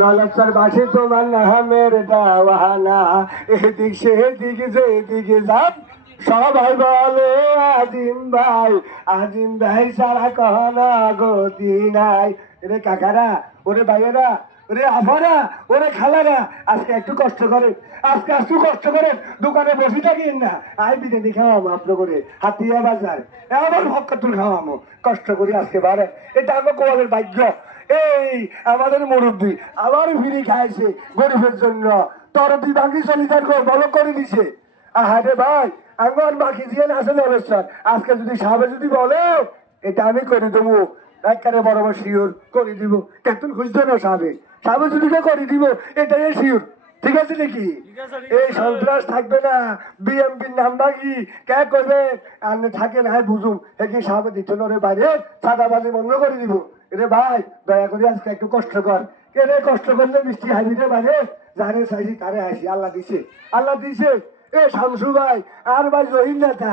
নলছর বাসি তোমার নামের দাওয়ানা, এদিক সেদিক যেদিকে যাব সবাই বলে আজিম ভাই সারা কহনা গতি নাই। রে কাকারা, ওরে ভাইয়েরা, ওরে আফারা, ওরে খালারা, আজকে একটু কষ্ট করেন, আজকে একটু কষ্ট করেন, দোকানে বসে থাকেন না। আই বিরিয়ানি খাওয়ামো আপনার করে হাতিয়া বাজার, আবার ভক্কাতুল খাওয়ামো, কষ্ট করি আজকে বারে। এটা আমার কোয়ালের ভাগ্য। এই আমাদের মুরব্বী আবার ফিরি খাইছে গরিবের জন্য, তরদি বাকি চলিদার বলো করে দিছে। আহারে ভাই আমার বাকি দিয়ে আসলে অবস্থান, আজকে যদি সাহেব যদি বলে এটা আমি করে দেবো, একবারে বরাবর শিওর করে দিব। কেতন খুঁজতে না সাহেব যদি করে দিব, এটাই শিওর। ঠিক আছে নাকি? এই সন্ত্রাস থাকবে না, বিএমপির নাম বাকি কে করবে আপনি থাকেন, হ্যাঁ বুঝুম কি সাহেব দিত রে বাইরে সাদাবাজি বন্ধ করে দিব। রে ভাই দয়া করে আজকে একটু কষ্ট কর, কে রে কষ্ট করলে মিষ্টি হাবি রে বাইরে, যারে চাইছি তারে আসি, আল্লাহ দিছে, আল্লাহ দিছে। এ শামসু ভাই আর ভাই জহির নেতা,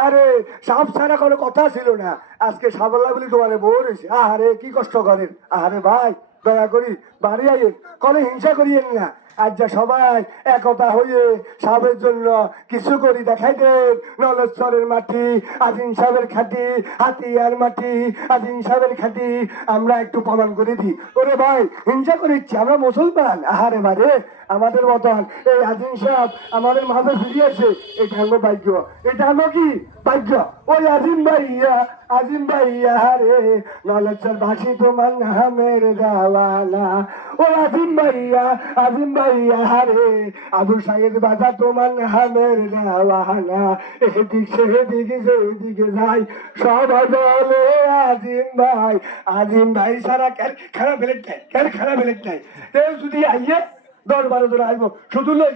আরে সাপ ছাড়া কোনো কথা ছিল না, আজকে সাবল্লা বলি তোমার বউ রয়েছে। আহারে কি কষ্ট করেন, আহারে ভাই দয়া করি বাড়ি আইন, কোনো হিংসা করিয়েন না। আজ যা সবাই একতা হয়ে সাহেবের জন্য কিছু করি দেখাই দেন। নলেশ্বরের মাটি আজিম সাহেবের খাটি, হাতিয়ার মাটি আজিম সাহেবের খাটি, আমরা একটু প্রমাণ করে দিই। ওরে ভাই হিংসা করিচ্ছি, আমরা মুসলমান, আহারে বারে আমাদের মতন এই আজিম সাহেব আমাদের মাঝে ফিরিয়েছে, এটা হলো ভাগ্য, এটা হলো কি ভাগ্য। ওই আজিম ভাইয়া রে নলেশ্বর ভাসি তোমার নামের দাওয়ানা, ওই আজিম ভাইয়া রে আবু সাইদ বাজা তোমার নামের দাওয়ানা, এদিক সেদিকে যেদিকে যাই সবাই বলে আজিম ভাই সারা খারাপ বেলেট নাই। কেউ যদি আইয়ে 10-12 জন আসবো, শুধু লই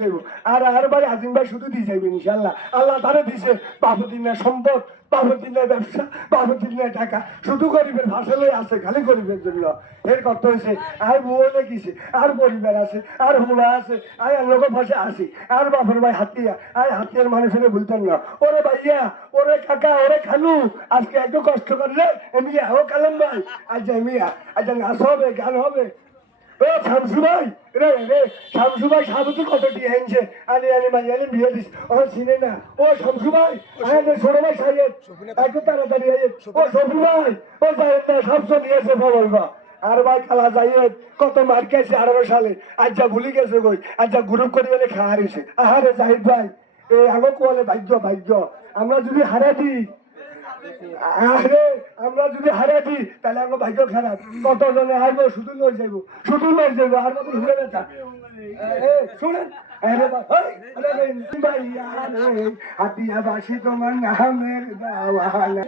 যাইবো আর ভাই আজিম ভাই শুধু দিয়ে যাইবে ইনশাল্লাহ। আল্লাহ তারা দিছে বাবুদ্দিনের সম্পদ, বাবুদ্দিনের ব্যবসা, বাবুদ্দিনের টাকা, শুধু গরিবের ভাষালে আছে, খালি গরিবের জন্য। এর কত হয়েছে আর বউ লেগেছে, আর পরিবার আছে, আর হুড়া আছে, আর লোক ভাষা আছে, আর বাপের ভাই হাতিয়া, আর হাতিয়ার মানুষের বলতেন না। ওরে ভাইয়া, ওরে কাকা, ওরে খালু, আজকে একটু কষ্ট করলে এমিয়া ও কালাম ভাই, আজ এমিয়া আজ নাচ হবে, গান হবে। ও শামসু ভাই শামসু ভাই সাবুতে কত দিয়ে এনেছে, আনি মাঝে বিয়ে দিস, ও চিনে না। ও শামসু ভাই ছোট ভাই সাহেব একটু তাড়াতাড়ি ও শফি ভাই, ও সাহেব না সব নিয়েছে বলবা। আর ভাই কালা যাইয়ে কত মার গেছে 18 সালে, আজ যা ভুলি গেছে গই, আজ যা গ্রুপ করে গেলে খাওয়া হারিয়েছে। আহারে জাহিদ ভাই এই আমার কোয়ালে ভাগ্য আমরা যদি হারা দিই, আরে আমরা যদি হারা দিই তাহলে আমার ভাগ্য খারাপ। কতজনে আসবো শুধু লই যাইবো আর মতো ঘুরে না শুনেন। হাতিয়া বাসি তোমার নামের দাওয়ানা।